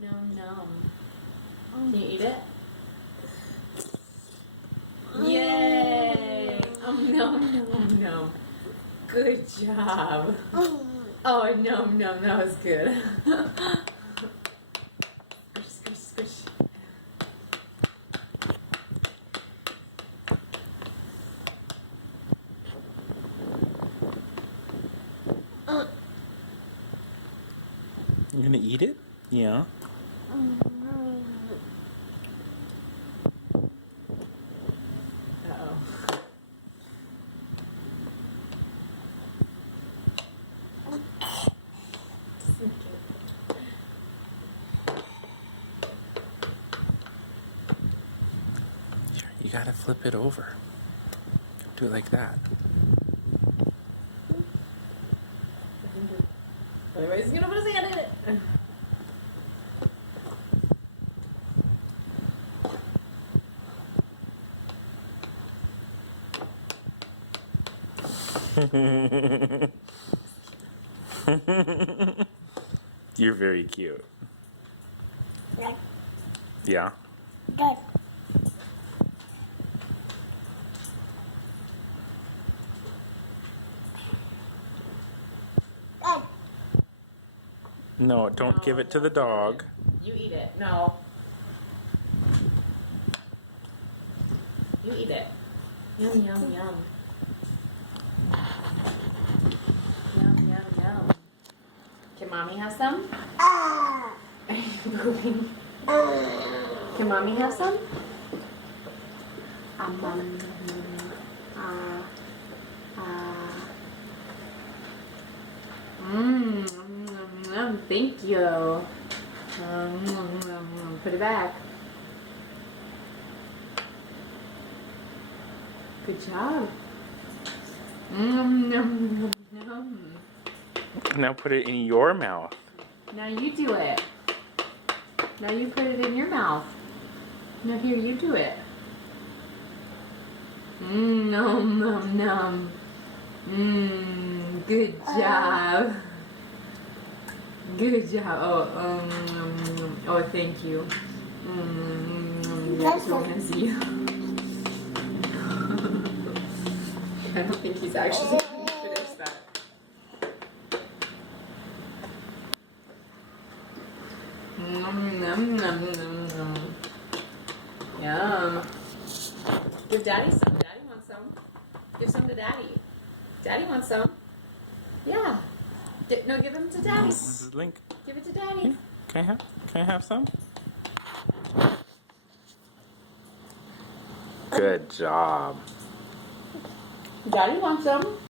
Nom nom. Can you eat it? Yay! Nom nom nom. Good job. Oh, nom nom. That was good. Squish, squish, squish. You gonna eat it? Yeah. Uh-oh. You gotta flip it over. Do it like that. Otherwise, he's gonna put his hand in it. You're very cute. Good. Yeah. Good. Good. No, don't give it to the dog. You eat it. No. You eat it. Yum, yum, yum. Yum, yum, yum. Can mommy have some? Ah. Are you pooping? Can mommy have some? Thank you. Put it back. Good job. Now put it in your mouth. Now you do it. Now you put it in your mouth. Now here, you do it. Nom nom nom. Good job. Good job. Oh, thank you. That's so messy. I don't think he's actually going to finish that. Nom nom nom nom nom. Yum. Give Daddy some. Daddy wants some. Give some to Daddy. Daddy wants some. Yeah. No, give him to Daddy. This is Link. Give it to Daddy. Can I have some? Good job. Daddy wants some.